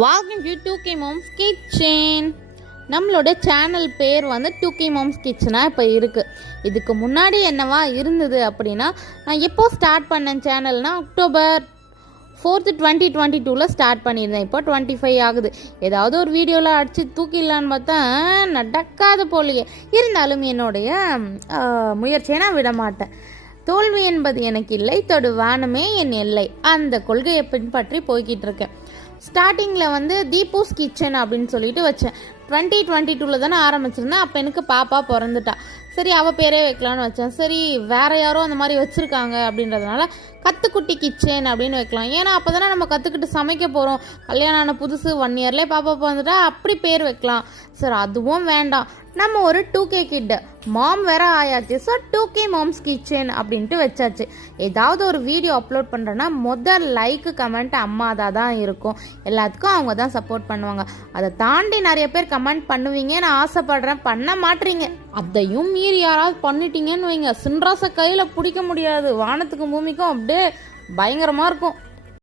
Welcome to 2K Moms Kitchen. நம்மளோட channel பேர் வந்து 2K Moms Kitchen இப்போ இருக்குது. இதுக்கு முன்னாடி என்னவா இருந்தது அப்படின்னா, நான் எப்போ ஸ்டார்ட் பண்ணேன் சேனல்னால் October 4th 2022 ஸ்டார்ட் பண்ணியிருந்தேன். இப்போ 25 ஆகுது. ஏதாவது ஒரு வீடியோவில் அடித்து தூக்கிடலான்னு பார்த்தா நடக்காத போலையே. இருந்தாலும் என்னுடைய முயற்சியை நான் விட மாட்டேன். தோல்வி என்பது எனக்கு இல்லை, தொடு வானமே என் எல்லை, அந்த கொள்கையை பின்பற்றி போய்கிட்டு இருக்கேன். ஸ்டார்டிங்கில் வந்து தீபூஸ் கிச்சன் அப்படின்னு சொல்லிட்டு வச்சேன். 2022 தானே ஆரம்பிச்சிருந்தேன். அப்போ எனக்கு பாப்பா பிறந்துட்டா. சரி, அவள் பேரே வைக்கலான்னு வச்சேன். சரி, வேறு யாரோ அந்த மாதிரி வச்சுருக்காங்க அப்படின்றதுனால கத்துக்குட்டி கிச்சன் அப்படின்னு வைக்கலாம். ஏன்னா அப்போ தானே நம்ம கற்றுக்கிட்டு சமைக்க போகிறோம். கல்யாணம் ஆன புதுசு 1 இயர்லேயே பாப்பா பிறந்துட்டா அப்படி பேர் வைக்கலாம். சரி, அதுவும் வேண்டாம், நம்ம ஒரு 2K கிட் மாம் வேற ஆயாச்சு. ஸோ 2K Moms Kitchen அப்படின்ட்டு வச்சாச்சு. ஏதாவது ஒரு வீடியோ அப்லோட் பண்ணுறேன்னா முதல் லைக் கமெண்ட் அம்மாதான் தான் இருக்கும். எல்லாத்துக்கும் அவங்க தான் சப்போர்ட் பண்ணுவாங்க. அதை தாண்டி நிறைய பேர் கமெண்ட் பண்ணுவீங்கன்னு ஆசைப்படுறேன், பண்ண மாட்டீங்க. அதையும் மீறி யாராவது பண்ணிட்டீங்கன்னு வைங்க, சின்ராசை கையில் பிடிக்க முடியாது. வானத்துக்கும் பூமிக்கும் அப்படியே பயங்கரமாக இருக்கும்.